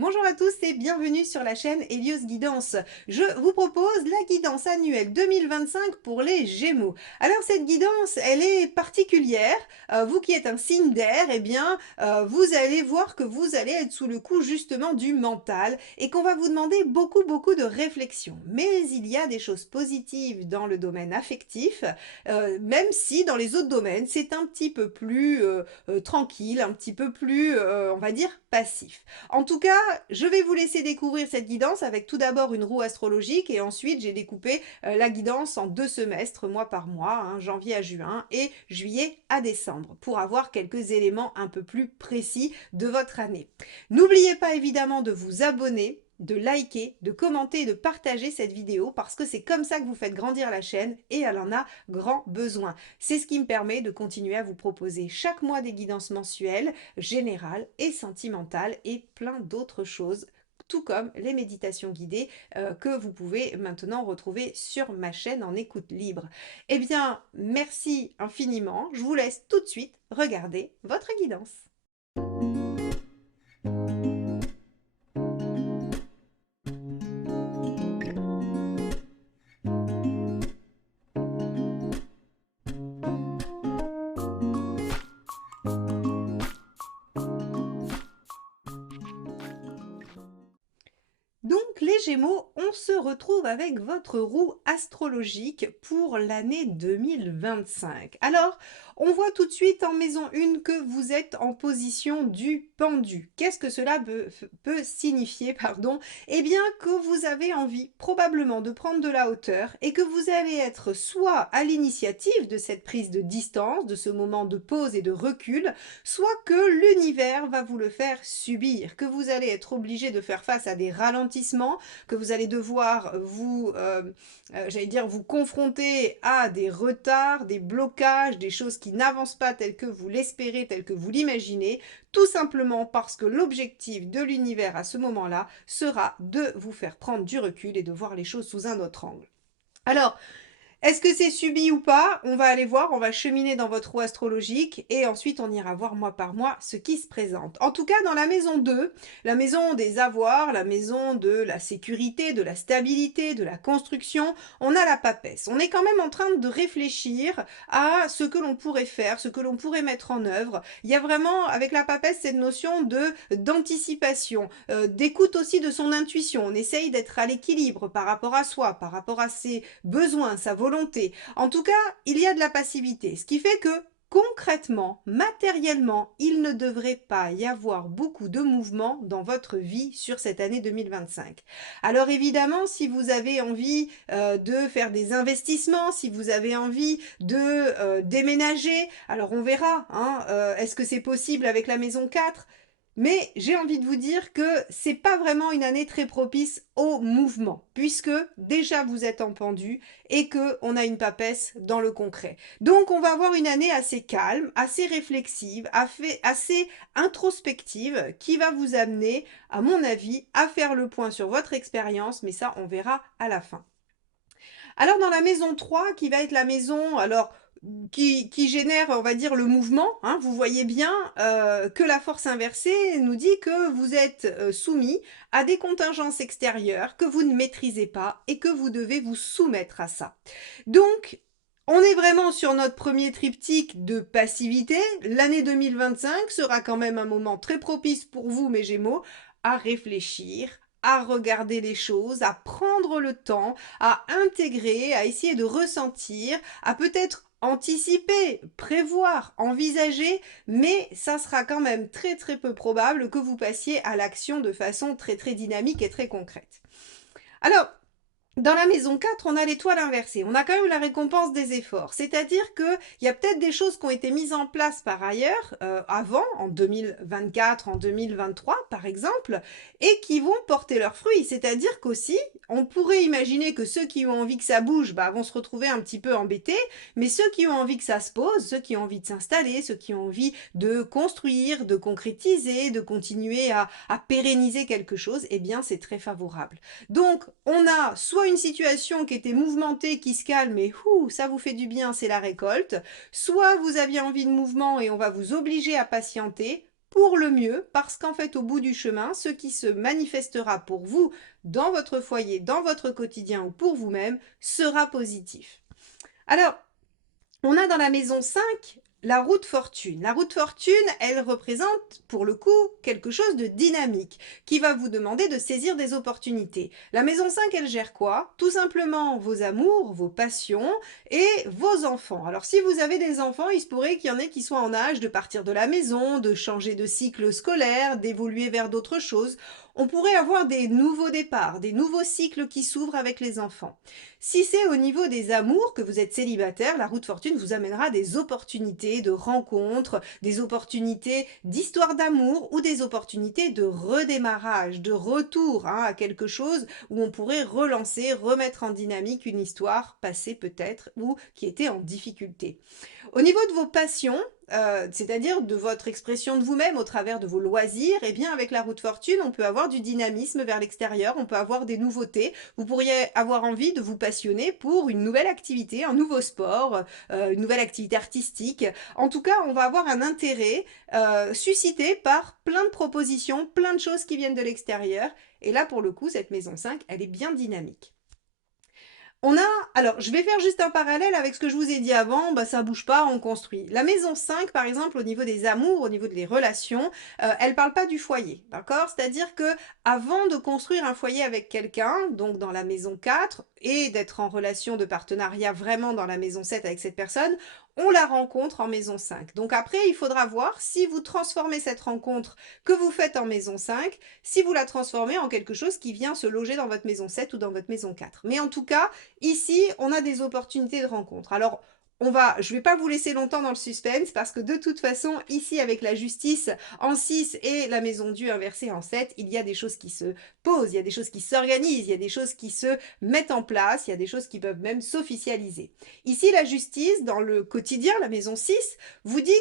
Bonjour à tous et bienvenue sur la chaîne Hélios Guidance. Je vous propose la guidance annuelle 2025 pour les Gémeaux. Alors cette guidance, elle est particulière. Vous qui êtes un signe d'air, eh bien, vous allez voir que vous allez être sous le coup justement du mental et qu'on va vous demander beaucoup de réflexion. Mais il y a des choses positives dans le domaine affectif, même si dans les autres domaines, c'est un petit peu plus tranquille, un petit peu plus, on va dire, passif. En tout cas, je vais vous laisser découvrir cette guidance avec tout d'abord une roue astrologique et ensuite j'ai découpé la guidance en 2 semestres, mois par mois, hein, janvier à juin et juillet à décembre, pour avoir quelques éléments un peu plus précis de votre année. N'oubliez pas évidemment de vous abonner, de liker, de commenter et de partager cette vidéo parce que c'est comme ça que vous faites grandir la chaîne et elle en a grand besoin. C'est ce qui me permet de continuer à vous proposer chaque mois des guidances mensuelles, générales et sentimentales et plein d'autres choses, tout comme les méditations guidées que vous pouvez maintenant retrouver sur ma chaîne en écoute libre. Eh bien, merci infiniment. Je vous laisse tout de suite regarder votre guidance. Donc les Gémeaux, on se retrouve avec votre roue astrologique pour l'année 2025. Alors, on voit tout de suite en maison 1 que vous êtes en position du pendu. Qu'est-ce que cela peut signifier, pardon? Eh bien que vous avez envie probablement de prendre de la hauteur et que vous allez être soit à l'initiative de cette prise de distance, de ce moment de pause et de recul, soit que l'univers va vous le faire subir, que vous allez être obligé de faire face à des ralentissements, que vous allez devoir j'allais dire, vous confronter à des retards, des blocages, des choses qui n'avancent pas telles que vous l'espérez, telles que vous l'imaginez, tout simplement parce que l'objectif de l'univers à ce moment-là sera de vous faire prendre du recul et de voir les choses sous un autre angle. Alors, est-ce que c'est subi ou pas? On va aller voir, on va cheminer dans votre roue astrologique et ensuite on ira voir mois par mois ce qui se présente. En tout cas, dans la maison 2, la maison des avoirs, la maison de la sécurité, de la stabilité, de la construction, on a la papesse. On est quand même en train de réfléchir à ce que l'on pourrait faire, ce que l'on pourrait mettre en œuvre. Il y a vraiment, avec la papesse, cette notion d'anticipation, d'écoute aussi de son intuition. On essaye d'être à l'équilibre par rapport à soi, par rapport à ses besoins, sa volonté. En tout cas, il y a de la passivité, ce qui fait que concrètement, matériellement, il ne devrait pas y avoir beaucoup de mouvement dans votre vie sur cette année 2025. Alors évidemment, si vous avez envie de faire des investissements, si vous avez envie de déménager, alors on verra, hein, est-ce que c'est possible avec la maison 4? Mais j'ai envie de vous dire que c'est pas vraiment une année très propice au mouvement, puisque déjà vous êtes en pendu et que on a une papesse dans le concret. Donc on va avoir une année assez calme, assez réflexive, assez introspective, qui va vous amener, à mon avis, à faire le point sur votre expérience, mais ça on verra à la fin. Alors dans la maison 3, qui va être la maison, alors qui génère, on va dire, le mouvement, hein, vous voyez bien que la force inversée nous dit que vous êtes soumis à des contingences extérieures que vous ne maîtrisez pas et que vous devez vous soumettre à ça. Donc, on est vraiment sur notre premier triptyque de passivité. L'année 2025 sera quand même un moment très propice pour vous, mes Gémeaux, à réfléchir, à regarder les choses, à prendre le temps, à intégrer, à essayer de ressentir, à peut-être anticiper, prévoir, envisager, mais ça sera quand même très peu probable que vous passiez à l'action de façon très dynamique et très concrète. Alors, dans la maison 4, on a l'étoile inversée. On a quand même la récompense des efforts. C'est-à-dire qu'il y a peut-être des choses qui ont été mises en place par ailleurs, avant, en 2024, en 2023 par exemple, et qui vont porter leurs fruits. C'est-à-dire qu'aussi, on pourrait imaginer que ceux qui ont envie que ça bouge vont se retrouver un petit peu embêtés, mais ceux qui ont envie que ça se pose, ceux qui ont envie de s'installer, ceux qui ont envie de construire, de concrétiser, de continuer à pérenniser quelque chose, eh bien c'est très favorable. Donc, on a soit une situation qui était mouvementée, qui se calme et ça vous fait du bien, c'est la récolte, soit vous aviez envie de mouvement et on va vous obliger à patienter, pour le mieux, parce qu'en fait, au bout du chemin, ce qui se manifestera pour vous dans votre foyer, dans votre quotidien ou pour vous-même, sera positif. Alors, on a dans la maison 5 la roue de fortune. La roue de fortune, elle représente pour le coup quelque chose de dynamique qui va vous demander de saisir des opportunités. La maison 5, elle gère quoi? Tout simplement vos amours, vos passions et vos enfants. Alors si vous avez des enfants, il se pourrait qu'il y en ait qui soient en âge de partir de la maison, de changer de cycle scolaire, d'évoluer vers d'autres choses. On pourrait avoir des nouveaux départs, des nouveaux cycles qui s'ouvrent avec les enfants. Si c'est au niveau des amours que vous êtes célibataire, la roue de fortune vous amènera des opportunités de rencontres, des opportunités d'histoire d'amour ou des opportunités de redémarrage, de retour à quelque chose où on pourrait relancer, remettre en dynamique une histoire passée peut-être ou qui était en difficulté. Au niveau de vos passions, c'est-à-dire de votre expression de vous-même au travers de vos loisirs, eh bien avec la roue de fortune, on peut avoir du dynamisme vers l'extérieur, on peut avoir des nouveautés. Vous pourriez avoir envie de vous passionner pour une nouvelle activité, un nouveau sport, une nouvelle activité artistique. En tout cas, on va avoir un intérêt suscité par plein de propositions, plein de choses qui viennent de l'extérieur. Et là, pour le coup, cette maison 5, elle est bien dynamique. On a, alors je vais faire juste un parallèle avec ce que je vous ai dit avant, bah ça bouge pas, on construit. La maison 5 par exemple au niveau des amours, au niveau des relations, elle parle pas du foyer, d'accord? C'est-à-dire que avant de construire un foyer avec quelqu'un, donc dans la maison 4 et d'être en relation de partenariat vraiment dans la maison 7 avec cette personne, on la rencontre en maison 5. Donc après, il faudra voir si vous transformez cette rencontre que vous faites en maison 5, si vous la transformez en quelque chose qui vient se loger dans votre maison 7 ou dans votre maison 4. Mais en tout cas, ici, on a des opportunités de rencontre. Alors, je ne vais pas vous laisser longtemps dans le suspense parce que de toute façon, ici avec la justice en 6 et la maison Dieu inversée en 7, il y a des choses qui se posent, il y a des choses qui s'organisent, il y a des choses qui se mettent en place, il y a des choses qui peuvent même s'officialiser. Ici, la justice, dans le quotidien, la maison 6, vous dit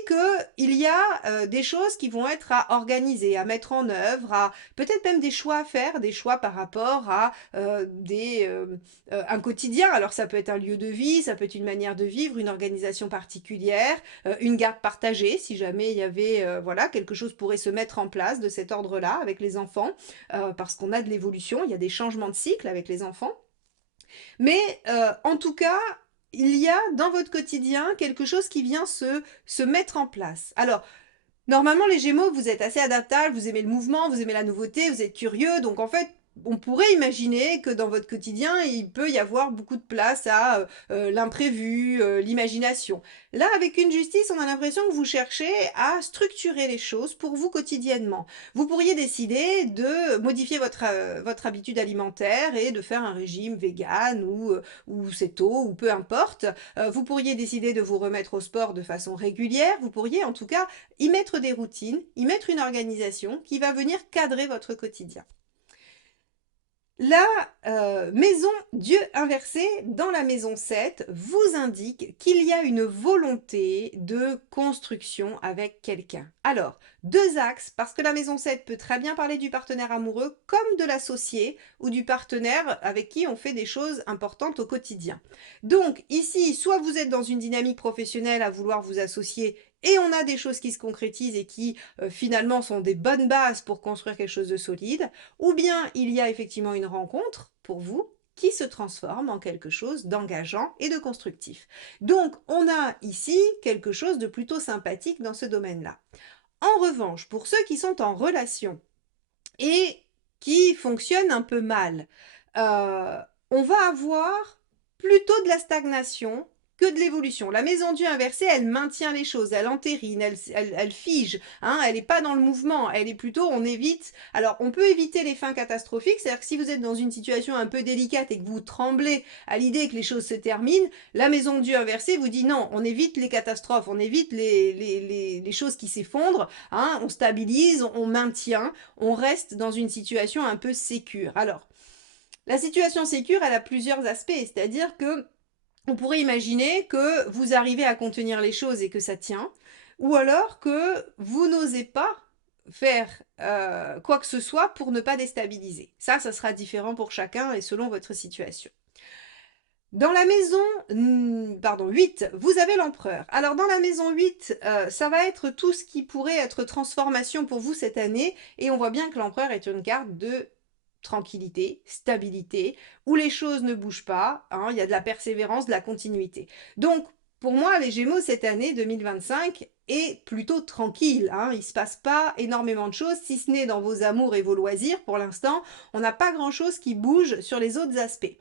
qu'il y a des choses qui vont être à organiser, à mettre en œuvre, à peut-être même des choix à faire, des choix par rapport à un quotidien. Alors ça peut être un lieu de vie, ça peut être une manière de vivre, une organisation particulière, une garde partagée, si jamais il y avait voilà quelque chose pourrait se mettre en place de cet ordre-là avec les enfants, parce qu'on a de l'évolution, il y a des changements de cycle avec les enfants. Mais en tout cas, il y a dans votre quotidien quelque chose qui vient se mettre en place. Alors, normalement, les Gémeaux, vous êtes assez adaptables, vous aimez le mouvement, vous aimez la nouveauté, vous êtes curieux, donc en fait, on pourrait imaginer que dans votre quotidien, il peut y avoir beaucoup de place à l'imprévu, l'imagination. Là, avec une justice, on a l'impression que vous cherchez à structurer les choses pour vous quotidiennement. Vous pourriez décider de modifier votre habitude alimentaire et de faire un régime vegan ou céto ou peu importe. Vous pourriez décider de vous remettre au sport de façon régulière. Vous pourriez en tout cas y mettre des routines, y mettre une organisation qui va venir cadrer votre quotidien. La maison Dieu inversé dans la maison 7 vous indique qu'il y a une volonté de construction avec quelqu'un. Alors, deux axes, parce que la maison 7 peut très bien parler du partenaire amoureux comme de l'associé ou du partenaire avec qui on fait des choses importantes au quotidien. Donc ici, soit vous êtes dans une dynamique professionnelle à vouloir vous associer et on a des choses qui se concrétisent et qui finalement sont des bonnes bases pour construire quelque chose de solide, ou bien il y a effectivement une rencontre pour vous qui se transforme en quelque chose d'engageant et de constructif. Donc on a ici quelque chose de plutôt sympathique dans ce domaine-là. En revanche, pour ceux qui sont en relation et qui fonctionnent un peu mal, on va avoir plutôt de la stagnation que de l'évolution. La maison Dieu inversée, elle maintient les choses, elle entérine, elle fige, hein, elle n'est pas dans le mouvement, elle est plutôt, on évite, alors on peut éviter les fins catastrophiques, c'est-à-dire que si vous êtes dans une situation un peu délicate et que vous tremblez à l'idée que les choses se terminent, la maison Dieu inversée vous dit non, on évite les catastrophes, on évite les choses qui s'effondrent, hein, on stabilise, on maintient, on reste dans une situation un peu sécure. Alors, la situation sécure, elle a plusieurs aspects, c'est-à-dire que on pourrait imaginer que vous arrivez à contenir les choses et que ça tient, ou alors que vous n'osez pas faire quoi que ce soit pour ne pas déstabiliser. Ça sera différent pour chacun et selon votre situation. Dans la maison, pardon, 8, vous avez l'empereur. Alors dans la maison 8, ça va être tout ce qui pourrait être transformation pour vous cette année. Et on voit bien que l'empereur est une carte de tranquillité, stabilité, où les choses ne bougent pas, hein, il y a de la persévérance, de la continuité. Donc pour moi, les Gémeaux cette année 2025 est plutôt tranquille, hein, il ne se passe pas énormément de choses, si ce n'est dans vos amours et vos loisirs. Pour l'instant, on n'a pas grand-chose qui bouge sur les autres aspects.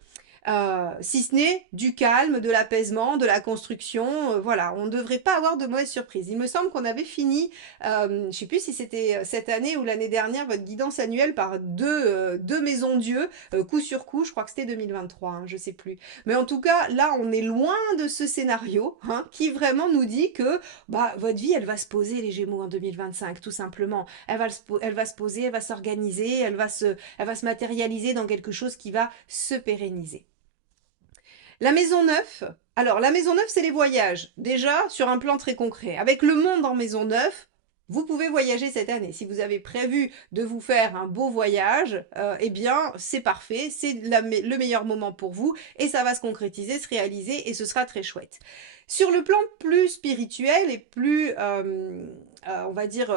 Si ce n'est du calme, de l'apaisement, de la construction, voilà, on ne devrait pas avoir de mauvaises surprises. Il me semble qu'on avait fini, je ne sais plus si c'était cette année ou l'année dernière, votre guidance annuelle par deux maisons Dieu, coup sur coup, je crois que c'était 2023, hein, je ne sais plus. Mais en tout cas, là, on est loin de ce scénario, hein, qui vraiment nous dit que bah, votre vie, elle va se poser, les Gémeaux, en 2025, tout simplement. Elle va se poser, elle va s'organiser, elle va se matérialiser dans quelque chose qui va se pérenniser. La maison 9, alors la maison 9, c'est les voyages. Déjà, sur un plan très concret. Avec le monde en maison 9, vous pouvez voyager cette année. Si vous avez prévu de vous faire un beau voyage, eh bien, c'est parfait, c'est le meilleur moment pour vous et ça va se concrétiser, se réaliser et ce sera très chouette. Sur le plan plus spirituel et plus, on va dire,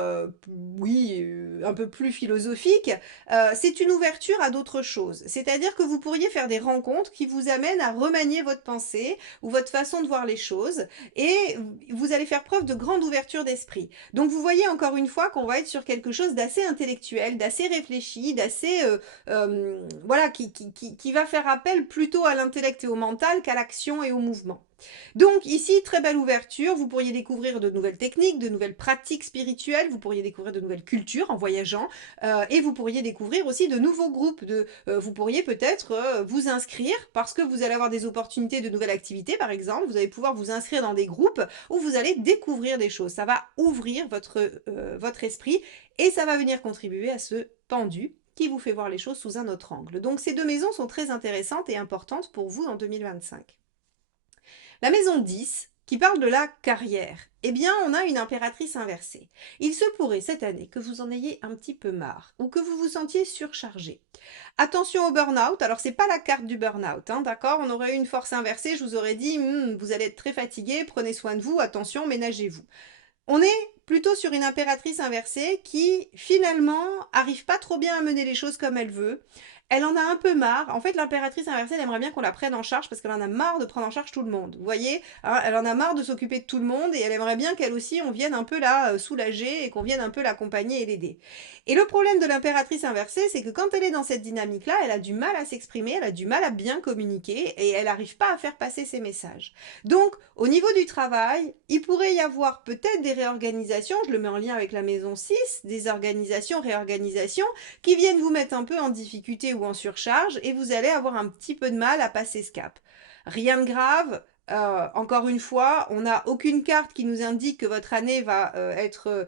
oui, un peu plus philosophique, c'est une ouverture à d'autres choses. C'est-à-dire que vous pourriez faire des rencontres qui vous amènent à remanier votre pensée ou votre façon de voir les choses et vous allez faire preuve de grande ouverture d'esprit. Donc vous voyez encore une fois qu'on va être sur quelque chose d'assez intellectuel, d'assez réfléchi, d'assez voilà, qui va faire appel plutôt à l'intellect et au mental qu'à l'action et au mouvement. Donc ici, très belle ouverture, vous pourriez découvrir de nouvelles techniques, de nouvelles pratiques spirituelles, vous pourriez découvrir de nouvelles cultures en voyageant, et vous pourriez découvrir aussi de nouveaux groupes. Vous pourriez peut-être vous inscrire parce que vous allez avoir des opportunités de nouvelles activités, par exemple, vous allez pouvoir vous inscrire dans des groupes où vous allez découvrir des choses. Ça va ouvrir votre esprit et ça va venir contribuer à ce pendu qui vous fait voir les choses sous un autre angle. Donc ces deux maisons sont très intéressantes et importantes pour vous en 2025. La maison 10, qui parle de la carrière, eh bien, on a une impératrice inversée. Il se pourrait cette année que vous en ayez un petit peu marre ou que vous vous sentiez surchargé. Attention au burn-out. Alors, c'est pas la carte du burn-out, hein, d'accord? On aurait eu une force inversée, je vous aurais dit, vous allez être très fatigué, prenez soin de vous, attention, ménagez-vous. On est plutôt sur une impératrice inversée qui, finalement, arrive pas trop bien à mener les choses comme elle veut. Elle en a un peu marre. En fait, l'impératrice inversée, elle aimerait bien qu'on la prenne en charge parce qu'elle en a marre de prendre en charge tout le monde. Vous voyez, hein, elle en a marre de s'occuper de tout le monde et elle aimerait bien qu'elle aussi, on vienne un peu la soulager et qu'on vienne un peu l'accompagner et l'aider. Et le problème de l'impératrice inversée, c'est que quand elle est dans cette dynamique-là, elle a du mal à s'exprimer, elle a du mal à bien communiquer et elle n'arrive pas à faire passer ses messages. Donc, au niveau du travail, il pourrait y avoir peut-être des réorganisations, je le mets en lien avec la maison 6, des organisations, réorganisations, qui viennent vous mettre un peu en difficulté ou en surcharge, et vous allez avoir un petit peu de mal à passer ce cap. Rien de grave. Encore une fois, on n'a aucune carte qui nous indique que votre année va être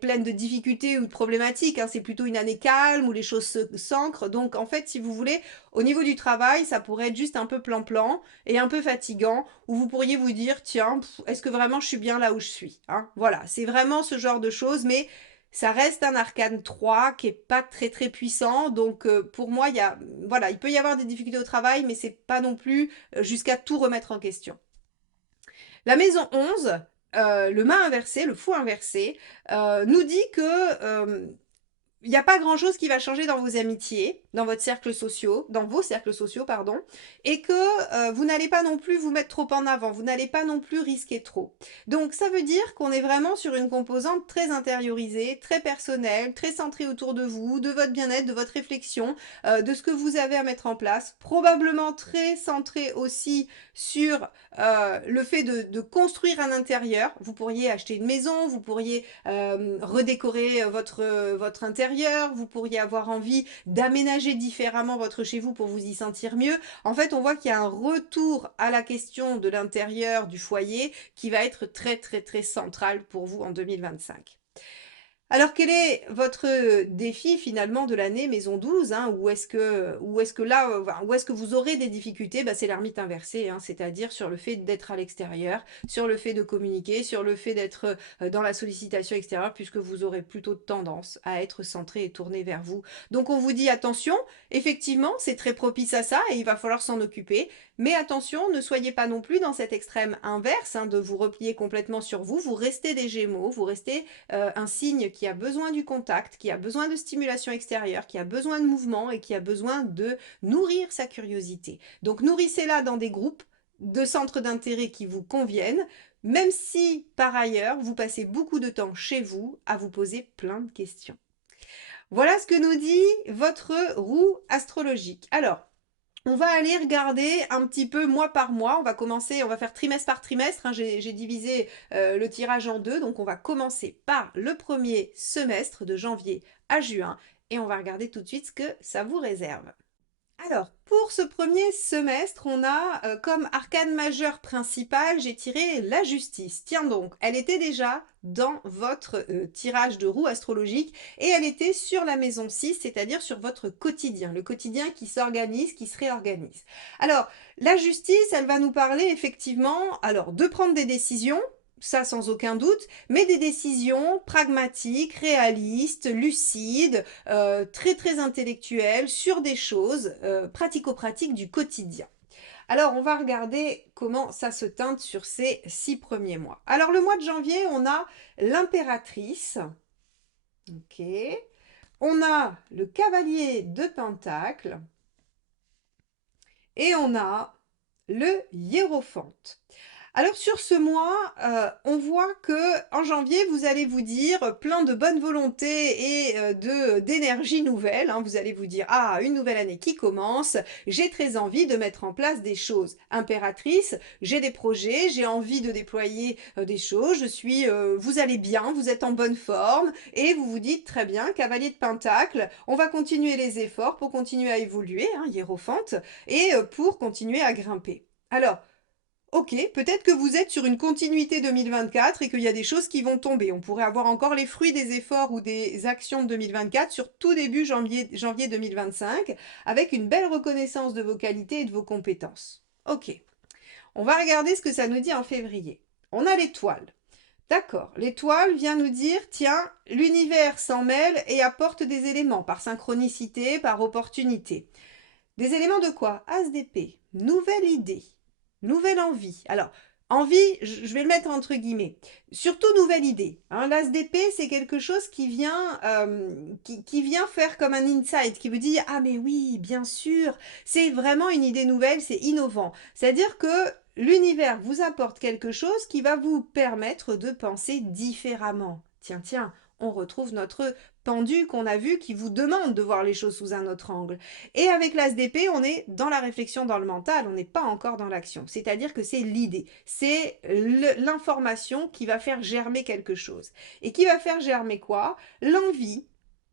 pleine de difficultés ou de problématiques, hein. C'est plutôt une année calme où les choses s'ancrent. Donc en fait, si vous voulez, au niveau du travail, ça pourrait être juste un peu plan-plan et un peu fatigant, où vous pourriez vous dire, tiens, est-ce que vraiment je suis bien là où je suis, hein? Voilà, c'est vraiment ce genre de choses, mais ça reste un arcane 3 qui est pas très très puissant, donc pour moi, voilà, il peut y avoir des difficultés au travail, mais c'est pas non plus jusqu'à tout remettre en question. La maison 11, le mât inversé, le fou inversé, nous dit que il n'y a pas grand-chose qui va changer dans vos amitiés, dans vos cercles sociaux, pardon, et que vous n'allez pas non plus vous mettre trop en avant, vous n'allez pas non plus risquer trop. Donc ça veut dire qu'on est vraiment sur une composante très intériorisée, très personnelle, très centrée autour de vous, de votre bien-être, de votre réflexion, de ce que vous avez à mettre en place, probablement très centrée aussi sur le fait de construire un intérieur. Vous pourriez acheter une maison, vous pourriez redécorer votre intérieur, vous pourriez avoir envie d'aménager différemment votre chez vous pour vous y sentir mieux. En fait, on voit qu'il y a un retour à la question de l'intérieur du foyer qui va être très très très central pour vous en 2025. Alors, quel est votre défi finalement de l'année maison 12, hein? Où est-ce que là, enfin, où est-ce que vous aurez des difficultés? Bah, c'est l'ermite inversé, hein, c'est-à-dire sur le fait d'être à l'extérieur, sur le fait de communiquer, sur le fait d'être, dans la sollicitation extérieure, puisque vous aurez plutôt tendance à être centré et tourné vers vous. Donc on vous dit: «Attention, effectivement, c'est très propice à ça et il va falloir s'en occuper, mais attention, ne soyez pas non plus dans cet extrême inverse, hein, de vous replier complètement sur vous. Vous restez des Gémeaux, vous restez un signe qui a besoin du contact, qui a besoin de stimulation extérieure, qui a besoin de mouvement et qui a besoin de nourrir sa curiosité. Donc nourrissez-la dans des groupes de centres d'intérêt qui vous conviennent, même si par ailleurs vous passez beaucoup de temps chez vous à vous poser plein de questions. Voilà ce que nous dit votre roue astrologique. Alors, on va aller regarder un petit peu mois par mois. On va commencer, on va faire trimestre par trimestre, hein. J'ai divisé le tirage en deux. Donc on va commencer par le premier semestre de janvier à juin. Et on va regarder tout de suite ce que ça vous réserve. Alors, pour ce premier semestre, on a comme arcane majeur principal, j'ai tiré la justice. Tiens donc, elle était déjà dans votre tirage de roue astrologique et elle était sur la maison 6, c'est-à-dire sur votre quotidien, le quotidien qui s'organise, qui se réorganise. Alors, la justice, elle va nous parler effectivement alors de prendre des décisions, ça sans aucun doute, mais des décisions pragmatiques, réalistes, lucides, très très intellectuelles sur des choses pratico-pratiques du quotidien. Alors, on va regarder comment ça se teinte sur ces 6 premiers mois. Alors, le mois de janvier, on a l'impératrice. Ok. On a le cavalier de Pentacle. Et on a le hiérophante. Alors sur ce mois, on voit que en janvier, vous allez vous dire plein de bonne volonté et d'énergie nouvelle, hein. Vous allez vous dire: «Ah, une nouvelle année qui commence, j'ai très envie de mettre en place des choses. Impératrice, j'ai des projets, j'ai envie de déployer, des choses, vous allez bien, vous êtes en bonne forme et vous vous dites: «Très bien, cavalier de pentacle, on va continuer les efforts pour continuer à évoluer», hein, hiérophante, et pour continuer à grimper. Alors, OK, peut-être que vous êtes sur une continuité 2024 et qu'il y a des choses qui vont tomber. On pourrait avoir encore les fruits des efforts ou des actions de 2024 sur tout début janvier 2025, avec une belle reconnaissance de vos qualités et de vos compétences. OK, on va regarder ce que ça nous dit en février. On a l'étoile. D'accord, l'étoile vient nous dire, tiens, l'univers s'en mêle et apporte des éléments par synchronicité, par opportunité. Des éléments de quoi? As d'épée, nouvelle idée, nouvelle envie. Alors, envie, je vais le mettre entre guillemets. Surtout nouvelle idée, hein. L'as d'épée, c'est quelque chose qui vient faire comme un insight, qui vous dit: «Ah mais oui, bien sûr, c'est vraiment une idée nouvelle, c'est innovant». C'est-à-dire que l'univers vous apporte quelque chose qui va vous permettre de penser différemment. Tiens, tiens, on retrouve notre pendu qu'on a vu qui vous demande de voir les choses sous un autre angle. Et avec l'as d'épée, on est dans la réflexion, dans le mental, on n'est pas encore dans l'action. C'est-à-dire que c'est l'idée, c'est l'information qui va faire germer quelque chose. Et qui va faire germer quoi? L'envie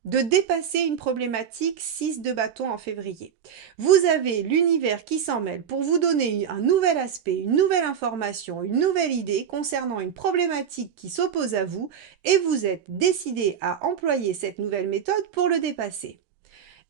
de dépasser une problématique 6 de bâton en février. Vous avez l'univers qui s'en mêle pour vous donner un nouvel aspect, une nouvelle information, une nouvelle idée concernant une problématique qui s'oppose à vous et vous êtes décidé à employer cette nouvelle méthode pour le dépasser.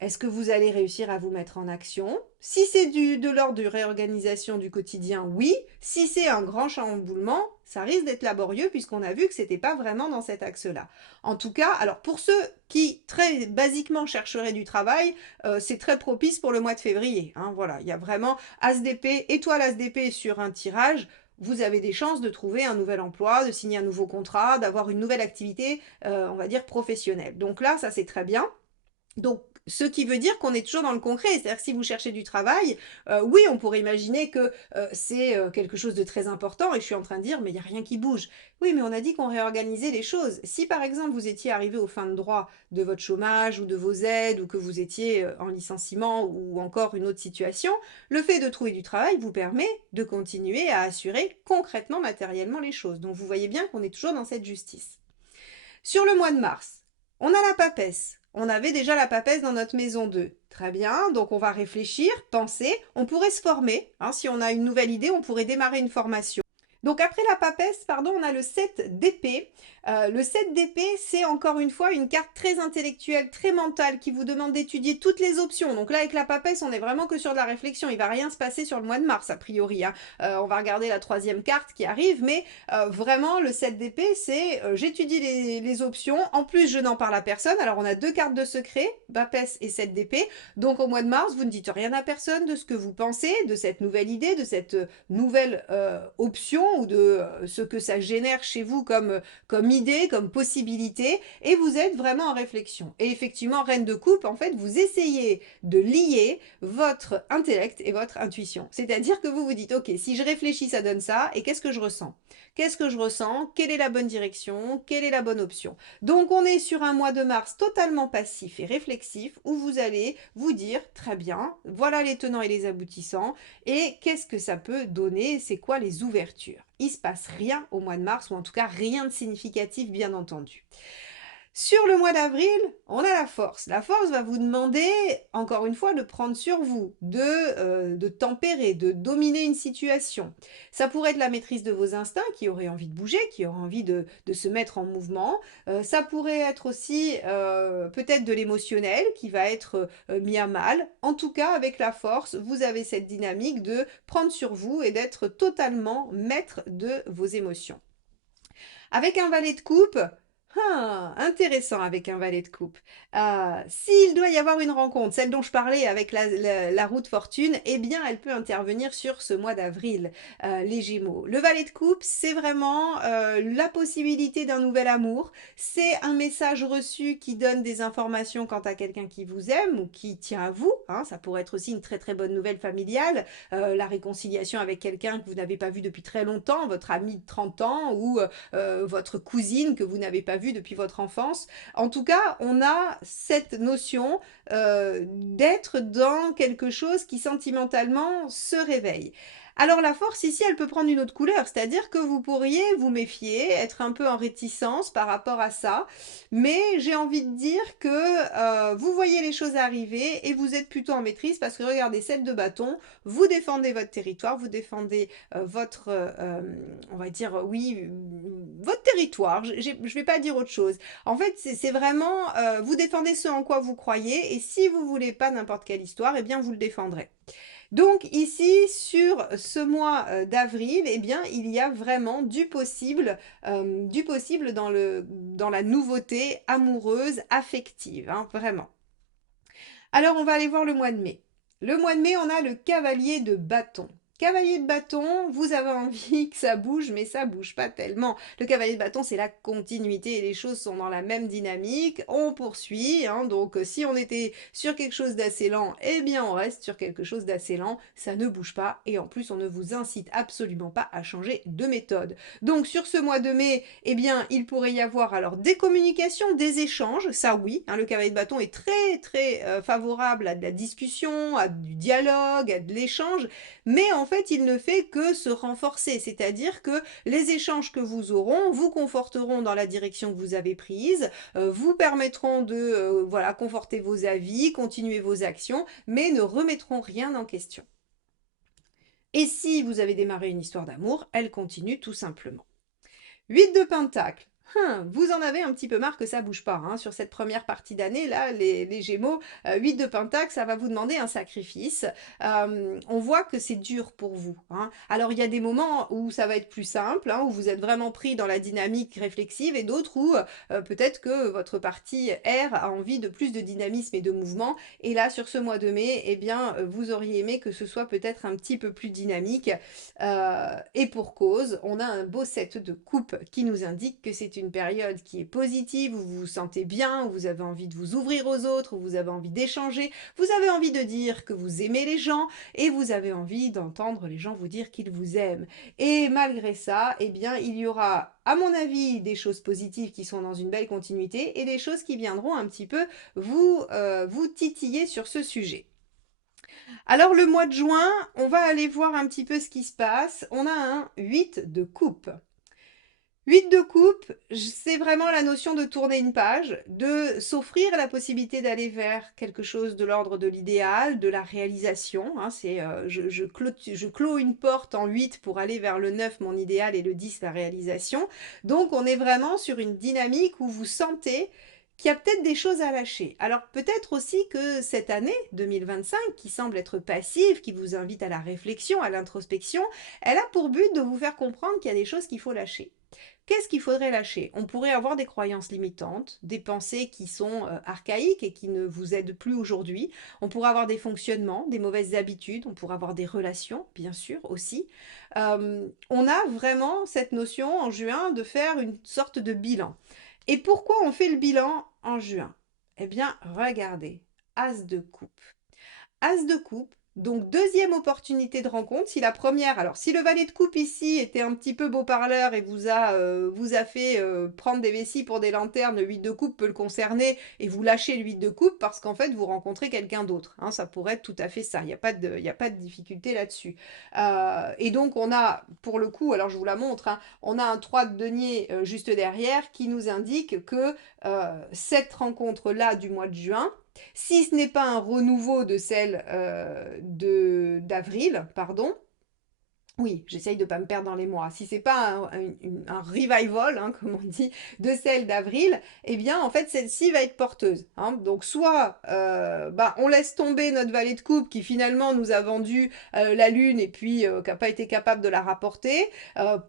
Est-ce que vous allez réussir à vous mettre en action? Si c'est de l'ordre de réorganisation du quotidien, oui. Si c'est un grand chamboulement, ça risque d'être laborieux puisqu'on a vu que c'était pas vraiment dans cet axe-là. En tout cas, alors pour ceux qui très basiquement chercheraient du travail, c'est très propice pour le mois de février, hein. Voilà, il y a vraiment As d'épée, étoile As d'épée sur un tirage. Vous avez des chances de trouver un nouvel emploi, de signer un nouveau contrat, d'avoir une nouvelle activité, on va dire professionnelle. Donc là, ça c'est très bien. Donc, ce qui veut dire qu'on est toujours dans le concret. C'est-à-dire que si vous cherchez du travail, oui, on pourrait imaginer que c'est quelque chose de très important et je suis en train de dire, mais il n'y a rien qui bouge. Oui, mais on a dit qu'on réorganisait les choses. Si par exemple vous étiez arrivé aux fins de droit de votre chômage ou de vos aides ou que vous étiez en licenciement ou encore une autre situation, le fait de trouver du travail vous permet de continuer à assurer concrètement, matériellement les choses. Donc vous voyez bien qu'on est toujours dans cette justice. Sur le mois de mars, on a la papesse. On avait déjà la papesse dans notre maison 2. Très bien, donc on va réfléchir, penser. On pourrait se former, hein. Si on a une nouvelle idée, on pourrait démarrer une formation. Donc après la papesse, pardon, on a le 7 d'épée. Le 7 d'épée, c'est encore une fois une carte très intellectuelle, très mentale, qui vous demande d'étudier toutes les options. Donc là, avec la papesse, on est vraiment que sur de la réflexion. Il va rien se passer sur le mois de mars, a priori, hein. On va regarder la troisième carte qui arrive, mais vraiment, le 7 d'épée, c'est j'étudie les options. En plus, je n'en parle à personne. Alors, on a deux cartes de secret, papesse et 7 d'épée. Donc, au mois de mars, vous ne dites rien à personne de ce que vous pensez, de cette nouvelle idée, de cette nouvelle option ou de ce que ça génère chez vous comme idée, comme possibilité, et vous êtes vraiment en réflexion. Et effectivement, Reine de Coupe, en fait, vous essayez de lier votre intellect et votre intuition. C'est-à-dire que vous vous dites, ok, si je réfléchis, ça donne ça, et qu'est-ce que je ressens? Qu'est-ce que je ressens? Quelle est la bonne direction? Quelle est la bonne option? Donc on est sur un mois de mars totalement passif et réflexif où vous allez vous dire, très bien, voilà les tenants et les aboutissants, et qu'est-ce que ça peut donner? C'est quoi les ouvertures? Il se passe rien au mois de mars, ou en tout cas rien de significatif, bien entendu. Sur le mois d'avril, on a la force. La force va vous demander, encore une fois, de prendre sur vous, de tempérer, de dominer une situation. Ça pourrait être la maîtrise de vos instincts qui auraient envie de bouger, qui auraient envie de se mettre en mouvement. Ça pourrait être aussi peut-être de l'émotionnel qui va être mis à mal. En tout cas, avec la force, vous avez cette dynamique de prendre sur vous et d'être totalement maître de vos émotions. Avec un valet de coupe, ah, intéressant avec un valet de coupe. S'il doit y avoir une rencontre, celle dont je parlais avec la roue de fortune, eh bien, elle peut intervenir sur ce mois d'avril, les Gémeaux. Le valet de coupe, c'est vraiment la possibilité d'un nouvel amour. C'est un message reçu qui donne des informations quant à quelqu'un qui vous aime ou qui tient à vous, hein. Ça pourrait être aussi une très très bonne nouvelle familiale, la réconciliation avec quelqu'un que vous n'avez pas vu depuis très longtemps, votre ami de 30 ans ou votre cousine que vous n'avez pas vue depuis votre enfance. En tout cas, on a cette notion d'être dans quelque chose qui sentimentalement se réveille. Alors la force ici, elle peut prendre une autre couleur, c'est-à-dire que vous pourriez vous méfier, être un peu en réticence par rapport à ça, mais j'ai envie de dire que vous voyez les choses arriver et vous êtes plutôt en maîtrise parce que regardez, 7 de bâton, vous défendez votre territoire, vous défendez votre, on va dire, oui, votre territoire, je ne vais pas dire autre chose. En fait, c'est vraiment, vous défendez ce en quoi vous croyez, et si vous voulez pas n'importe quelle histoire, eh bien, vous le défendrez. Donc ici, sur ce mois d'avril, eh bien, il y a vraiment du possible dans la nouveauté amoureuse, affective, hein, vraiment. Alors, on va aller voir le mois de mai. Le mois de mai, on a le cavalier de bâton. Cavalier de bâton, vous avez envie que ça bouge, mais ça bouge pas tellement. Le cavalier de bâton, c'est la continuité et les choses sont dans la même dynamique. On poursuit, hein, donc si on était sur quelque chose d'assez lent, eh bien on reste sur quelque chose d'assez lent. Ça ne bouge pas et en plus on ne vous incite absolument pas à changer de méthode. Donc sur ce mois de mai, eh bien il pourrait y avoir alors des communications, des échanges, ça oui, hein, le cavalier de bâton est très très favorable à de la discussion, à du dialogue, à de l'échange, mais en fait il ne fait que se renforcer, c'est-à-dire que les échanges que vous auront vous conforteront dans la direction que vous avez prise, vous permettront de voilà, conforter vos avis, continuer vos actions, mais ne remettront rien en question. Et si vous avez démarré une histoire d'amour, elle continue tout simplement. 8 de pentacle. Vous en avez un petit peu marre que ça bouge pas, hein, sur cette première partie d'année, là, les Gémeaux, 8 de pentacle, ça va vous demander un sacrifice. On voit que c'est dur pour vous, hein. Alors, il y a des moments où ça va être plus simple, hein, où vous êtes vraiment pris dans la dynamique réflexive, et d'autres où peut-être que votre partie air a envie de plus de dynamisme et de mouvement. Et là, sur ce mois de mai, eh bien, vous auriez aimé que ce soit peut-être un petit peu plus dynamique. Et pour cause, on a un beau set de coupe qui nous indique que c'est une période qui est positive, où vous vous sentez bien, où vous avez envie de vous ouvrir aux autres, où vous avez envie d'échanger, vous avez envie de dire que vous aimez les gens et vous avez envie d'entendre les gens vous dire qu'ils vous aiment. Et malgré ça, eh bien, il y aura, à mon avis, des choses positives qui sont dans une belle continuité et des choses qui viendront un petit peu vous titiller sur ce sujet. Alors le mois de juin, on va aller voir un petit peu ce qui se passe. On a un 8 de coupe. 8 de coupe, c'est vraiment la notion de tourner une page, de s'offrir la possibilité d'aller vers quelque chose de l'ordre de l'idéal, de la réalisation, hein, c'est, je clôt une porte en 8 pour aller vers le 9, mon idéal, et le 10, la réalisation. Donc on est vraiment sur une dynamique où vous sentez qu'il y a peut-être des choses à lâcher. Alors peut-être aussi que cette année 2025, qui semble être passive, qui vous invite à la réflexion, à l'introspection, elle a pour but de vous faire comprendre qu'il y a des choses qu'il faut lâcher. Qu'est-ce qu'il faudrait lâcher? On pourrait avoir des croyances limitantes, des pensées qui sont archaïques et qui ne vous aident plus aujourd'hui. On pourrait avoir des fonctionnements, des mauvaises habitudes, on pourrait avoir des relations, bien sûr, aussi. On a vraiment cette notion en juin de faire une sorte de bilan. Et pourquoi on fait le bilan en juin? Eh bien, regardez, As de coupe. As de coupe, donc deuxième opportunité de rencontre. Si la première, alors si le valet de coupe ici était un petit peu beau parleur et vous a fait prendre des vessies pour des lanternes, le 8 de coupe peut le concerner et vous lâchez le 8 de coupe parce qu'en fait vous rencontrez quelqu'un d'autre. Hein, ça pourrait être tout à fait ça, il y a pas de difficulté là-dessus. Et donc on a, pour le coup, alors je vous la montre, hein, on a un 3 de denier juste derrière qui nous indique que cette rencontre-là du mois de juin, si ce n'est pas un renouveau de celle d'avril, pardon, oui, j'essaye de ne pas me perdre dans les mois. Si c'est pas un revival, hein, comme on dit, de celle d'avril, eh bien, en fait, celle-ci va être porteuse. Hein. Donc, soit on laisse tomber notre valet de coupe qui finalement nous a vendu la lune et puis qui n'a pas été capable de la rapporter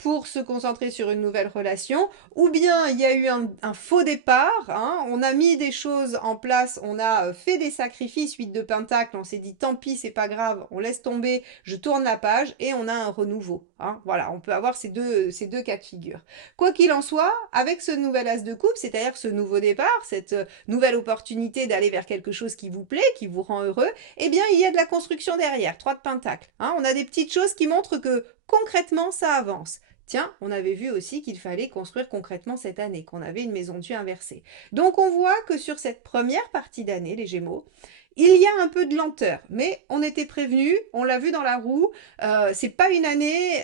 pour se concentrer sur une nouvelle relation, ou bien il y a eu un faux départ, hein. On a mis des choses en place, on a fait des sacrifices, 8 de pentacle, on s'est dit tant pis, c'est pas grave, on laisse tomber, je tourne la page et on a un renouveau. Hein. Voilà, on peut avoir ces deux cas de figure. Quoi qu'il en soit, avec ce nouvel as de coupe, c'est-à-dire ce nouveau départ, cette nouvelle opportunité d'aller vers quelque chose qui vous plaît, qui vous rend heureux, eh bien, il y a de la construction derrière, 3 de pentacle. Hein. On a des petites choses qui montrent que concrètement, ça avance. Tiens, on avait vu aussi qu'il fallait construire concrètement cette année, qu'on avait une maison de Dieu inversée. Donc on voit que sur cette première partie d'année, les Gémeaux, il y a un peu de lenteur, mais on était prévenu, on l'a vu dans la roue, c'est pas une année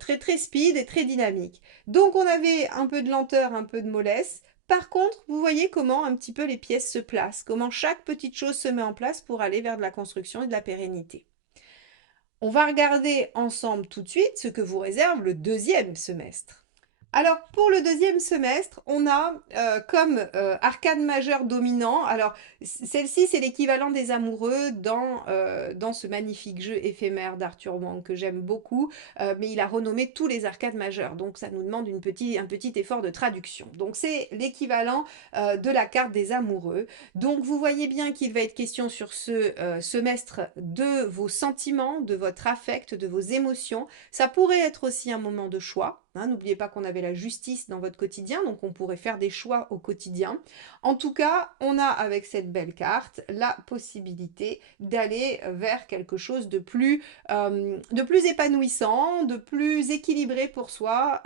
très très speed et très dynamique. Donc on avait un peu de lenteur, un peu de mollesse. Par contre, vous voyez comment un petit peu les pièces se placent, comment chaque petite chose se met en place pour aller vers de la construction et de la pérennité. On va regarder ensemble tout de suite ce que vous réserve le deuxième semestre. Alors, pour le deuxième semestre, on a comme arcane majeure dominant, alors celle-ci c'est l'équivalent des amoureux dans ce magnifique jeu éphémère d'Arthur Wang que j'aime beaucoup, mais il a renommé tous les arcades majeurs, donc ça nous demande un petit effort de traduction. Donc c'est l'équivalent de la carte des amoureux. Donc vous voyez bien qu'il va être question sur ce semestre de vos sentiments, de votre affect, de vos émotions. Ça pourrait être aussi un moment de choix. Hein, n'oubliez pas qu'on avait la justice dans votre quotidien, donc on pourrait faire des choix au quotidien. En tout cas, on a avec cette belle carte la possibilité d'aller vers quelque chose de plus épanouissant, de plus équilibré pour soi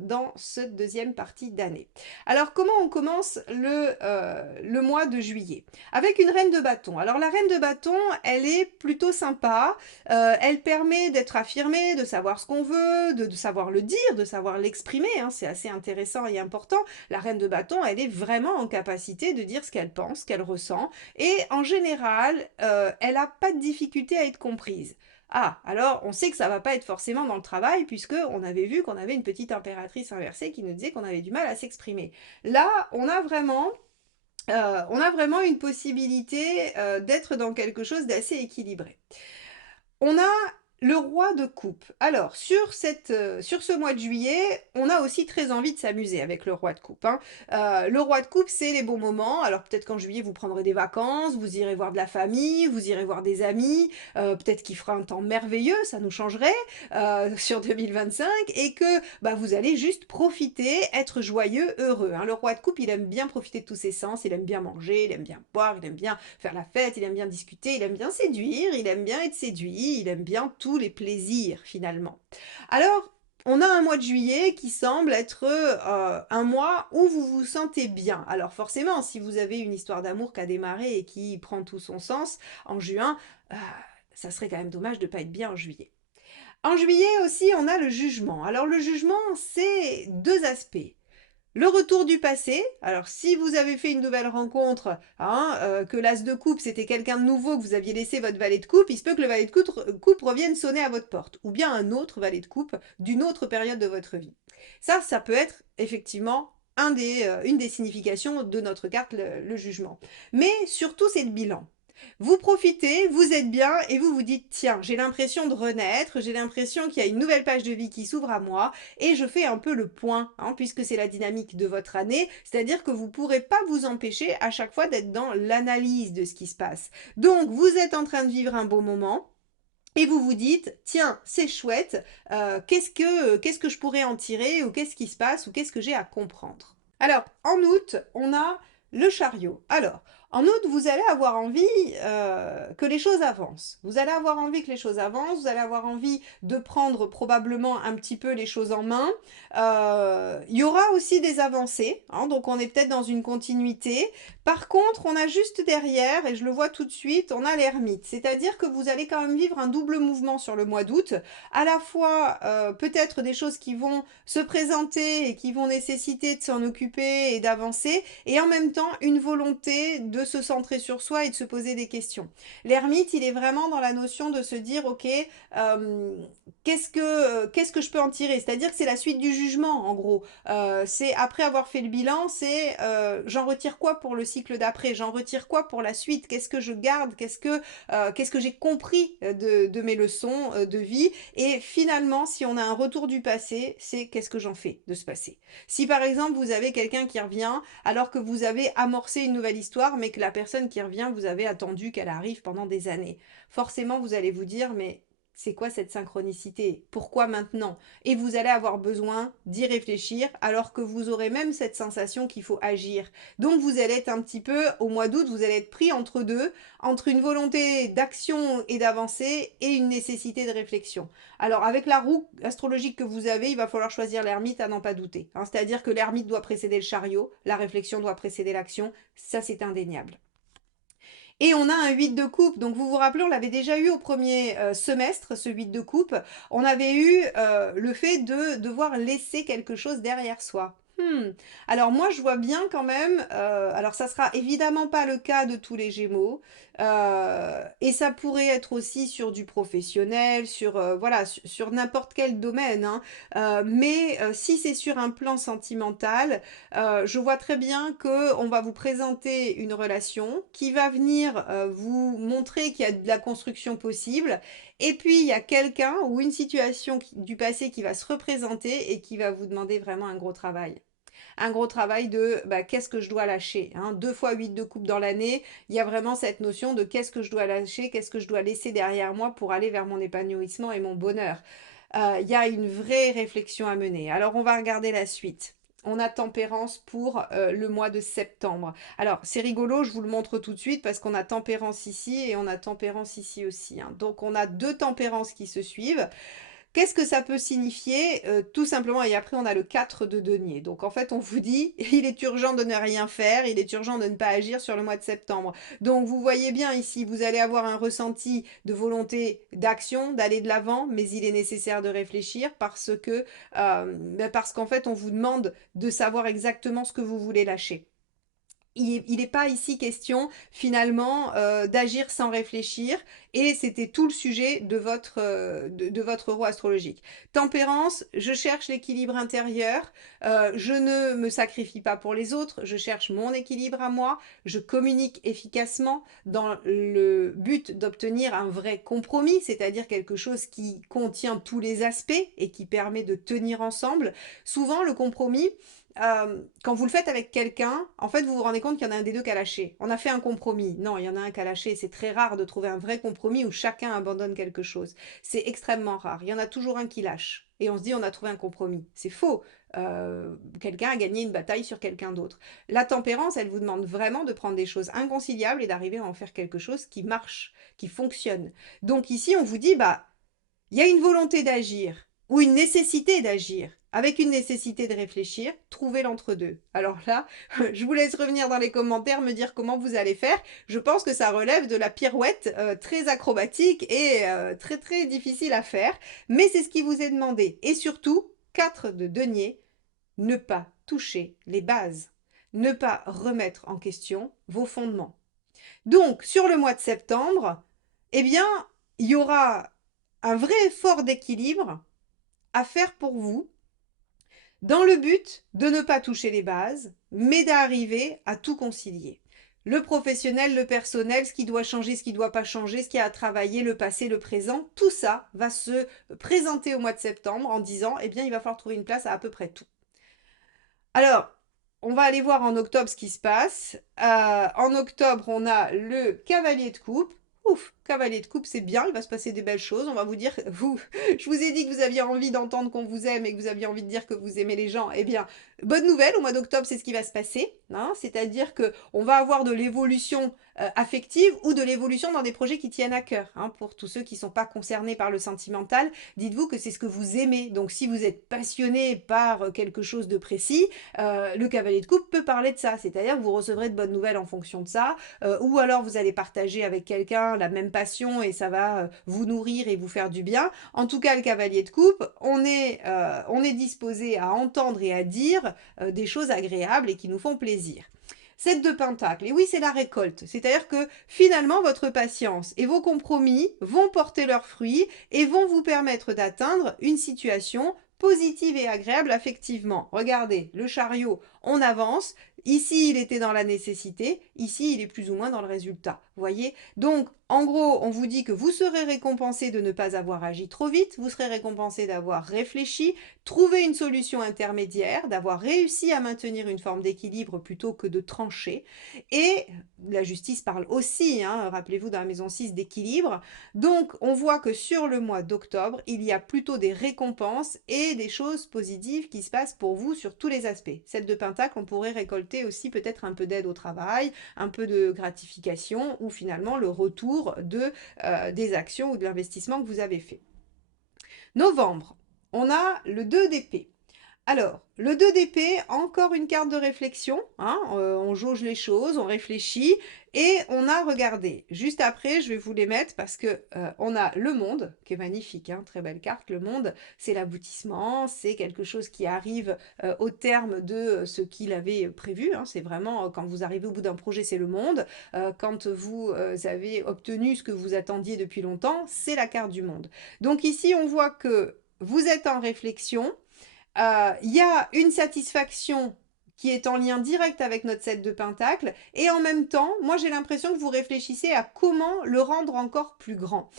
dans cette deuxième partie d'année. Alors comment on commence le mois de juillet? Avec une reine de bâton. Alors la reine de bâton, elle est plutôt sympa, elle permet d'être affirmée, de savoir ce qu'on veut, de savoir le dire, de savoir l'exprimer, hein, c'est assez intéressant et important. La reine de bâton, elle est vraiment en capacité de dire ce qu'elle pense, ce qu'elle ressent, et en général, elle n'a pas de difficulté à être comprise. Ah, alors on sait que ça va pas être forcément dans le travail, puisque on avait vu qu'on avait une petite impératrice inversée qui nous disait qu'on avait du mal à s'exprimer. Là, on a vraiment une possibilité d'être dans quelque chose d'assez équilibré. On a le roi de coupe. Alors, sur ce mois de juillet, on a aussi très envie de s'amuser avec le roi de coupe. Hein. Le roi de coupe, c'est les bons moments. Alors, peut-être qu'en juillet, vous prendrez des vacances, vous irez voir de la famille, vous irez voir des amis. Peut-être qu'il fera un temps merveilleux, ça nous changerait sur 2025. Et que vous allez juste profiter, être joyeux, heureux. Hein. Le roi de coupe, il aime bien profiter de tous ses sens. Il aime bien manger, il aime bien boire, il aime bien faire la fête, il aime bien discuter, il aime bien séduire, il aime bien être séduit, il aime bien tous les plaisirs finalement. Alors, on a un mois de juillet qui semble être un mois où vous vous sentez bien. Alors forcément, si vous avez une histoire d'amour qui a démarré et qui prend tout son sens en juin, ça serait quand même dommage de ne pas être bien en juillet. En juillet aussi, on a le jugement. Alors le jugement, c'est deux aspects. Le retour du passé, alors si vous avez fait une nouvelle rencontre, hein, que l'as de coupe c'était quelqu'un de nouveau, que vous aviez laissé votre valet de coupe, il se peut que le valet de coupe revienne sonner à votre porte, ou bien un autre valet de coupe d'une autre période de votre vie. Ça peut être effectivement une des significations de notre carte, le jugement. Mais surtout c'est le bilan. Vous profitez, vous êtes bien et vous vous dites tiens, j'ai l'impression de renaître, j'ai l'impression qu'il y a une nouvelle page de vie qui s'ouvre à moi et je fais un peu le point, hein, puisque c'est la dynamique de votre année, c'est-à-dire que vous ne pourrez pas vous empêcher à chaque fois d'être dans l'analyse de ce qui se passe. Donc vous êtes en train de vivre un beau moment. Et vous vous dites, tiens, c'est chouette, qu'est-ce que je pourrais en tirer, ou qu'est-ce qui se passe, ou qu'est-ce que j'ai à comprendre. Alors, en août, on a le chariot. Alors, en août, vous allez avoir envie que les choses avancent. Vous allez avoir envie que les choses avancent, vous allez avoir envie de prendre probablement un petit peu les choses en main. Il y aura aussi des avancées, hein, donc on est peut-être dans une continuité. Par contre, on a juste derrière, et je le vois tout de suite, on a l'ermite. C'est-à-dire que vous allez quand même vivre un double mouvement sur le mois d'août. À la fois, peut-être des choses qui vont se présenter et qui vont nécessiter de s'en occuper et d'avancer, et en même temps, une volonté de se centrer sur soi et de se poser des questions. L'ermite, il est vraiment dans la notion de se dire, ok, qu'est-ce que je peux en tirer? C'est-à-dire que c'est la suite du jugement, en gros. C'est après avoir fait le bilan, c'est j'en retire quoi pour le cycle d'après? J'en retire quoi pour la suite? Qu'est-ce que je garde? Qu'est-ce que j'ai compris de mes leçons de vie? Et finalement, si on a un retour du passé, c'est qu'est-ce que j'en fais de ce passé? Si par exemple vous avez quelqu'un qui revient alors que vous avez amorcé une nouvelle histoire, mais que la personne qui revient, vous avez attendu qu'elle arrive pendant des années, forcément vous allez vous dire mais c'est quoi cette synchronicité? Pourquoi maintenant? Et vous allez avoir besoin d'y réfléchir alors que vous aurez même cette sensation qu'il faut agir. Donc vous allez être un petit peu, au mois d'août, vous allez être pris entre deux, entre une volonté d'action et d'avancer et une nécessité de réflexion. Alors avec la roue astrologique que vous avez, il va falloir choisir l'ermite à n'en pas douter, hein. C'est-à-dire que l'ermite doit précéder le chariot, la réflexion doit précéder l'action, ça c'est indéniable. Et on a un 8 de coupe, donc vous vous rappelez, on l'avait déjà eu au premier semestre, ce 8 de coupe. On avait eu le fait de devoir laisser quelque chose derrière soi. Alors moi je vois bien quand même, alors ça sera évidemment pas le cas de tous les Gémeaux, et ça pourrait être aussi sur du professionnel, sur voilà, sur n'importe quel domaine, hein. Mais si c'est sur un plan sentimental, je vois très bien que on va vous présenter une relation qui va venir vous montrer qu'il y a de la construction possible. Et puis il y a quelqu'un ou une situation du passé qui va se représenter et qui va vous demander vraiment un gros travail. Un gros travail de bah, qu'est-ce que je dois lâcher, hein. 2 fois 8 de coupe dans l'année, il y a vraiment cette notion de qu'est-ce que je dois lâcher, qu'est-ce que je dois laisser derrière moi pour aller vers mon épanouissement et mon bonheur. Il y a une vraie réflexion à mener. Alors on va regarder la suite. On a tempérance pour le mois de septembre. Alors c'est rigolo, je vous le montre tout de suite parce qu'on a tempérance ici et on a tempérance ici aussi, hein. Donc on a deux tempérances qui se suivent. Qu'est-ce que ça peut signifier? Tout simplement, et après on a le 4 de denier. Donc en fait, on vous dit, il est urgent de ne rien faire, il est urgent de ne pas agir sur le mois de septembre. Donc vous voyez bien ici, vous allez avoir un ressenti de volonté d'action, d'aller de l'avant, mais il est nécessaire de réfléchir parce qu'en fait, on vous demande de savoir exactement ce que vous voulez lâcher. Il n'est pas ici question finalement d'agir sans réfléchir et c'était tout le sujet de votre roue astrologique. Tempérance, je cherche l'équilibre intérieur, je ne me sacrifie pas pour les autres, je cherche mon équilibre à moi, je communique efficacement dans le but d'obtenir un vrai compromis, c'est-à-dire quelque chose qui contient tous les aspects et qui permet de tenir ensemble. Souvent le compromis, quand vous le faites avec quelqu'un, en fait, vous vous rendez compte qu'il y en a un des deux qui a lâché. On a fait un compromis. Non, il y en a un qui a lâché. C'est très rare de trouver un vrai compromis où chacun abandonne quelque chose. C'est extrêmement rare. Il y en a toujours un qui lâche. Et on se dit, on a trouvé un compromis. C'est faux. Quelqu'un a gagné une bataille sur quelqu'un d'autre. La tempérance, elle vous demande vraiment de prendre des choses inconciliables et d'arriver à en faire quelque chose qui marche, qui fonctionne. Donc ici, on vous dit, bah, il y a une volonté d'agir ou une nécessité d'agir. avec une nécessité de réfléchir, trouvez l'entre-deux. Alors là, je vous laisse revenir dans les commentaires, me dire comment vous allez faire. Je pense que ça relève de la pirouette très acrobatique et très très difficile à faire, mais c'est ce qui vous est demandé. Et surtout, 4 de denier, ne pas toucher les bases, ne pas remettre en question vos fondements. Donc, sur le mois de septembre, eh bien, il y aura un vrai effort d'équilibre à faire pour vous, dans le but de ne pas toucher les bases, mais d'arriver à tout concilier. Le professionnel, le personnel, ce qui doit changer, ce qui ne doit pas changer, ce qui a à travailler, le passé, le présent, tout ça va se présenter au mois de septembre en disant, eh bien, il va falloir trouver une place à peu près tout. Alors, on va aller voir en octobre ce qui se passe. En octobre, on a le cavalier de coupe. Ouf, cavalier de coupe, c'est bien, il va se passer des belles choses. On va vous dire, je vous ai dit que vous aviez envie d'entendre qu'on vous aime et que vous aviez envie de dire que vous aimez les gens. Eh bien, bonne nouvelle, au mois d'octobre, c'est ce qui va se passer. Hein, c'est-à-dire qu'on va avoir de l'évolution affective ou de l'évolution dans des projets qui tiennent à cœur. Hein, pour tous ceux qui ne sont pas concernés par le sentimental, dites-vous que c'est ce que vous aimez. Donc, si vous êtes passionné par quelque chose de précis, le cavalier de coupe peut parler de ça, c'est-à-dire que vous recevrez de bonnes nouvelles en fonction de ça, ou alors vous allez partager avec quelqu'un la même passion et ça va vous nourrir et vous faire du bien. En tout cas, le cavalier de coupe, on est disposé à entendre et à dire des choses agréables et qui nous font plaisir. 7 de Pentacle, et oui, c'est la récolte, c'est-à-dire que finalement votre patience et vos compromis vont porter leurs fruits et vont vous permettre d'atteindre une situation positive et agréable affectivement. Regardez, le chariot, on avance. Ici, il était dans la nécessité. Ici, il est plus ou moins dans le résultat. Vous voyez? Donc, en gros, on vous dit que vous serez récompensé de ne pas avoir agi trop vite. Vous serez récompensé d'avoir réfléchi, trouvé une solution intermédiaire, d'avoir réussi à maintenir une forme d'équilibre plutôt que de trancher. Et la justice parle aussi, hein, rappelez-vous dans la maison 6, d'équilibre. Donc, on voit que sur le mois d'octobre, il y a plutôt des récompenses et des choses positives qui se passent pour vous sur tous les aspects. 7 de Pentacle, on pourrait récolter aussi peut-être un peu d'aide au travail, un peu de gratification ou finalement le retour des actions ou de l'investissement que vous avez fait. Novembre, on a le 2 d'épée. Alors, le 2 d'épée, encore une carte de réflexion, hein, on jauge les choses, on réfléchit, et on a regardé. Juste après, je vais vous les mettre parce que on a le monde, qui est magnifique, hein, très belle carte. Le monde, c'est l'aboutissement, c'est quelque chose qui arrive au terme de ce qu'il avait prévu. Hein, c'est vraiment, quand vous arrivez au bout d'un projet, c'est le monde. Quand vous avez obtenu ce que vous attendiez depuis longtemps, c'est la carte du monde. Donc ici, on voit que vous êtes en réflexion, y a une satisfaction qui est en lien direct avec notre 7 de Pentacle, et en même temps, moi j'ai l'impression que vous réfléchissez à comment le rendre encore plus grand.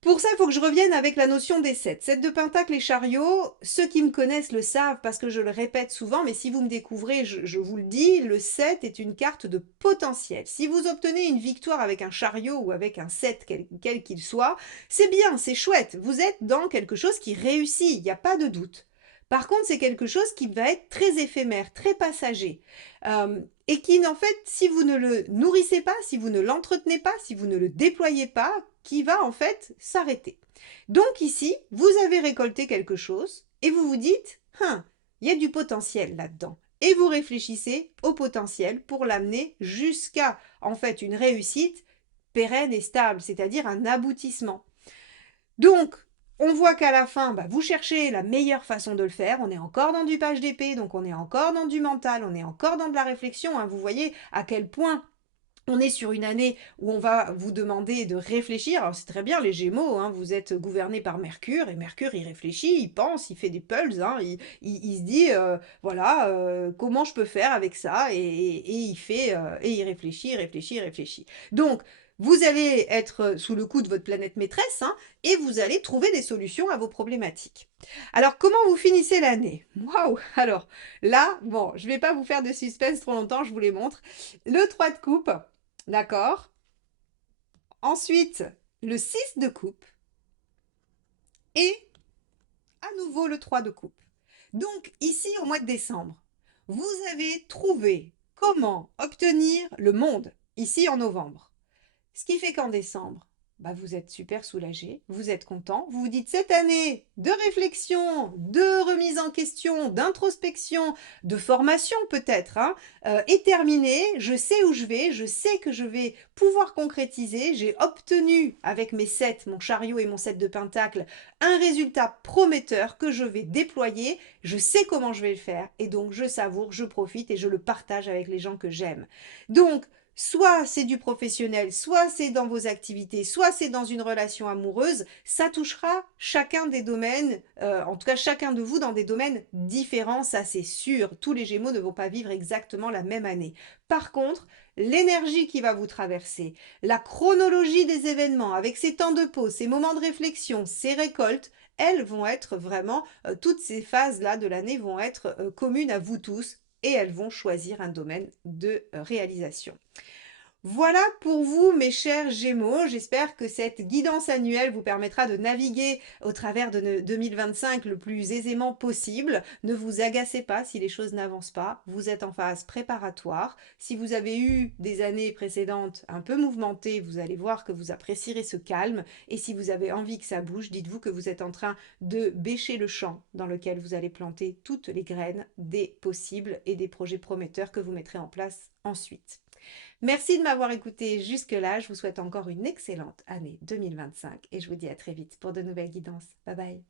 Pour ça, il faut que je revienne avec la notion des 7. 7 de Pentacle et chariot, ceux qui me connaissent le savent parce que je le répète souvent, mais si vous me découvrez, je vous le dis, le 7 est une carte de potentiel. Si vous obtenez une victoire avec un chariot ou avec un 7, quel qu'il soit, c'est bien, c'est chouette. Vous êtes dans quelque chose qui réussit, il n'y a pas de doute. Par contre, c'est quelque chose qui va être très éphémère, très passager. Et qui, en fait, si vous ne le nourrissez pas, si vous ne l'entretenez pas, si vous ne le déployez pas, qui va en fait s'arrêter. Donc ici, vous avez récolté quelque chose et vous vous dites, il y a du potentiel là-dedans. Et vous réfléchissez au potentiel pour l'amener jusqu'à en fait une réussite pérenne et stable, c'est-à-dire un aboutissement. Donc, on voit qu'à la fin, vous cherchez la meilleure façon de le faire. On est encore dans du page d'épée, donc on est encore dans du mental, on est encore dans de la réflexion. Hein. Vous voyez à quel point on est sur une année où on va vous demander de réfléchir. Alors c'est très bien les Gémeaux, hein, vous êtes gouverné par Mercure, et Mercure il réfléchit, il pense, il fait des pulses, hein, il se dit voilà comment je peux faire avec ça, et il fait et il réfléchit, il réfléchit, il réfléchit. Donc vous allez être sous le coup de votre planète maîtresse, hein, et vous allez trouver des solutions à vos problématiques. Alors comment vous finissez l'année? Waouh! Alors là, bon, je ne vais pas vous faire de suspense trop longtemps, je vous les montre. Le 3 de coupe. D'accord. Ensuite, le 6 de coupe. Et à nouveau le 3 de coupe. Donc ici, au mois de décembre, vous avez trouvé comment obtenir le monde, ici en novembre. Ce qui fait qu'en décembre, bah, vous êtes super soulagé, vous êtes content, vous vous dites cette année de réflexion, de remise en question, d'introspection, de formation peut-être, hein, est terminée, je sais où je vais, je sais que je vais pouvoir concrétiser, j'ai obtenu avec mes 7, mon chariot et mon 7 de pentacle, un résultat prometteur que je vais déployer, je sais comment je vais le faire et donc je savoure, je profite et je le partage avec les gens que j'aime. Donc, soit c'est du professionnel, soit c'est dans vos activités, soit c'est dans une relation amoureuse, ça touchera chacun des domaines, en tout cas chacun de vous dans des domaines différents, ça c'est sûr. Tous les Gémeaux ne vont pas vivre exactement la même année. Par contre, l'énergie qui va vous traverser, la chronologie des événements, avec ces temps de pause, ces moments de réflexion, ces récoltes, elles vont être vraiment, toutes ces phases-là de l'année vont être communes à vous tous et elles vont choisir un domaine de réalisation. Voilà pour vous, mes chers Gémeaux. J'espère que cette guidance annuelle vous permettra de naviguer au travers de 2025 le plus aisément possible. Ne vous agacez pas si les choses n'avancent pas. Vous êtes en phase préparatoire. Si vous avez eu des années précédentes un peu mouvementées, vous allez voir que vous apprécierez ce calme. Et si vous avez envie que ça bouge, dites-vous que vous êtes en train de bêcher le champ dans lequel vous allez planter toutes les graines des possibles et des projets prometteurs que vous mettrez en place ensuite. Merci de m'avoir écouté jusque-là. Je vous souhaite encore une excellente année 2025 et je vous dis à très vite pour de nouvelles guidances. Bye bye.